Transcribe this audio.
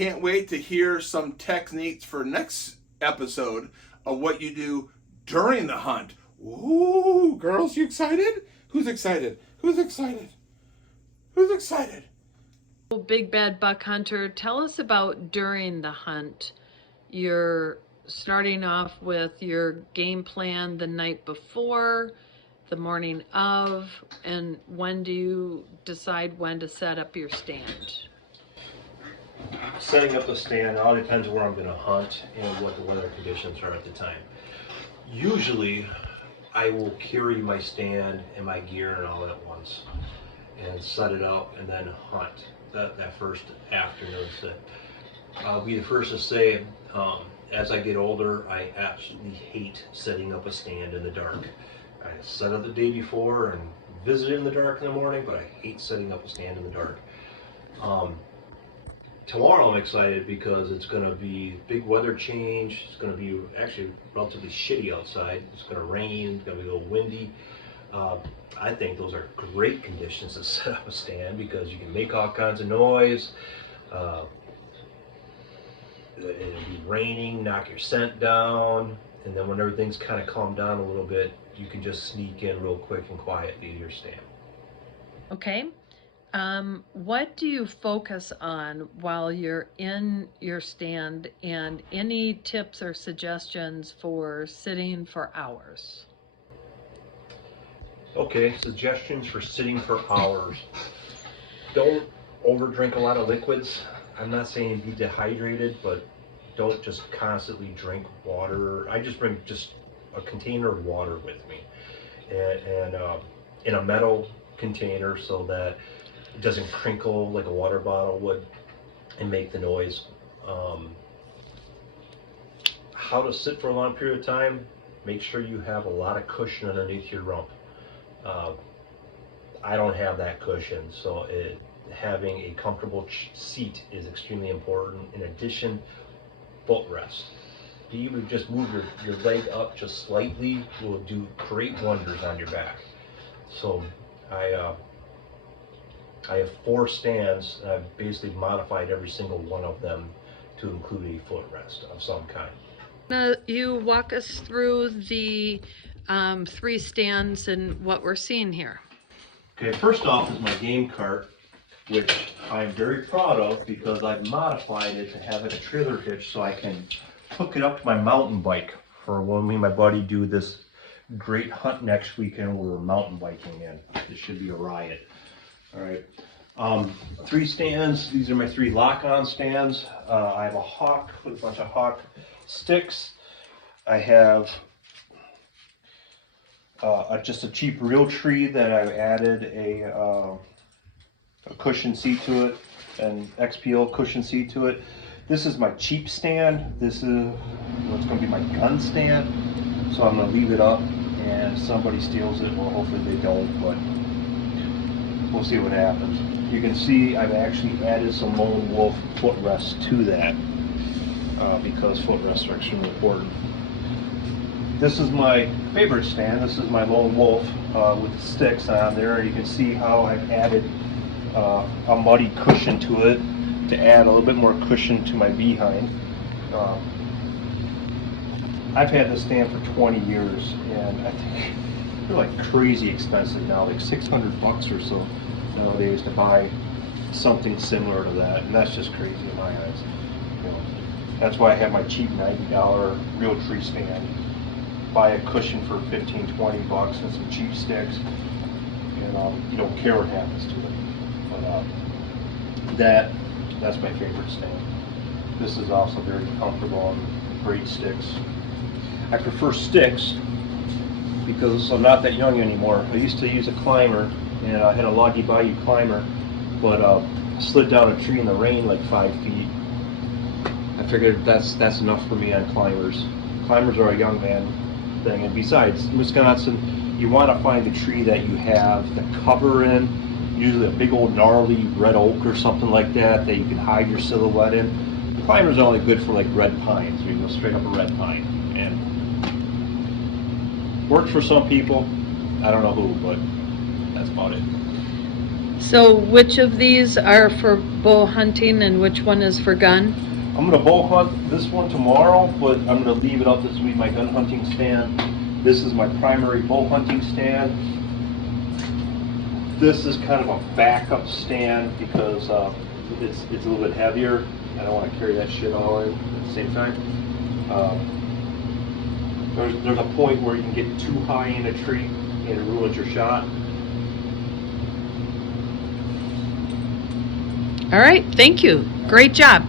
can't wait to hear some techniques for next episode of what you do during the hunt. Ooh, girls, you excited? Who's excited? Who's excited? Who's excited? Big Bad Buck Hunter, tell us about during the hunt. You're starting off with your game plan the night before, the morning of, and when do you decide when to set up your stand? Setting up the stand all depends where I'm going to hunt and what the weather conditions are at the time. Usually, I will carry my stand and my gear and all at once and set it up and then hunt that first afternoon. I'll be the first to say, as I get older, I absolutely hate setting up a stand in the dark. I set up the day before and visit in the dark in the morning, but I hate setting up a stand in the dark. Tomorrow I'm excited because it's going to be big weather change. It's going to be actually relatively shitty outside. It's going to rain, it's going to be a little windy. I think those are great conditions to set up a stand because you can make all kinds of noise. It'll be raining, knock your scent down, and then when everything's kind of calmed down a little bit, you can just sneak in real quick and quietly to your stand. Okay. What do you focus on while you're in your stand, and any tips or suggestions for sitting for hours? Okay, suggestions for sitting for hours. Don't overdrink a lot of liquids. I'm not saying be dehydrated, but don't just constantly drink water. I just bring just a container of water with me, and in a metal container so that it doesn't crinkle like a water bottle would and make the noise. How to sit for a long period of time? Make sure you have a lot of cushion underneath your rump. I don't have that cushion, so having a comfortable seat is extremely important. In addition, footrest. Being able to just move your leg up just slightly will do great wonders on your back. So I have 4 stands, and I've basically modified every single one of them to include a footrest of some kind. Now, you walk us through the 3 stands and what we're seeing here. Okay, first off is my game cart, which I'm very proud of because I've modified it to have it a trailer hitch so I can hook it up to my mountain bike for when me and my buddy do this great hunt next weekend where we're mountain biking in. It should be a riot. All right. 3 stands. These are my 3 lock-on stands. I have a hawk with a bunch of hawk sticks. I have just a cheap real tree that I've added a cushion seat to it, an XPO cushion seat to it. This is my cheap stand. This is what's going to be my gun stand. So I'm going to leave it up, and if somebody steals it, well, hopefully they don't, but we'll see what happens. You can see I've actually added some Lone Wolf footrests to that because footrests are extremely important. This is my favorite stand. This is my Lone Wolf with sticks on there. You can see how I've added a muddy cushion to it to add a little bit more cushion to my behind. I've had this stand for 20 years, and I think they're like crazy expensive now, like $600 or so nowadays to buy something similar to that, and that's just crazy in my eyes. You know, that's why I have my cheap $90 real tree stand. Buy a cushion for $15-20 and some cheap sticks, and you don't care what happens to it. But that's my favorite stand. This is also very comfortable and great sticks. I prefer sticks because I'm not that young anymore. I used to use a climber, and I had a Loggy Bayou climber, but slid down a tree in the rain like 5 feet. I figured that's enough for me on climbers. Climbers are a young man thing, and besides, in Wisconsin, you want to find a tree that you have the cover in, usually a big old gnarly red oak or something like that you can hide your silhouette in. The climbers are only good for like red pines. You go straight up a red pine, and works for some people. I don't know who, but that's about it. So which of these are for bow hunting and which one is for gun? I'm gonna bow hunt this one tomorrow, but I'm gonna leave it up. This will be my gun hunting stand. This is my primary bow hunting stand. This is kind of a backup stand because it's a little bit heavier. I don't want to carry that shit all in at the same time. There's a point where you can get too high in a tree and it ruins your shot. All right, thank you. Great job.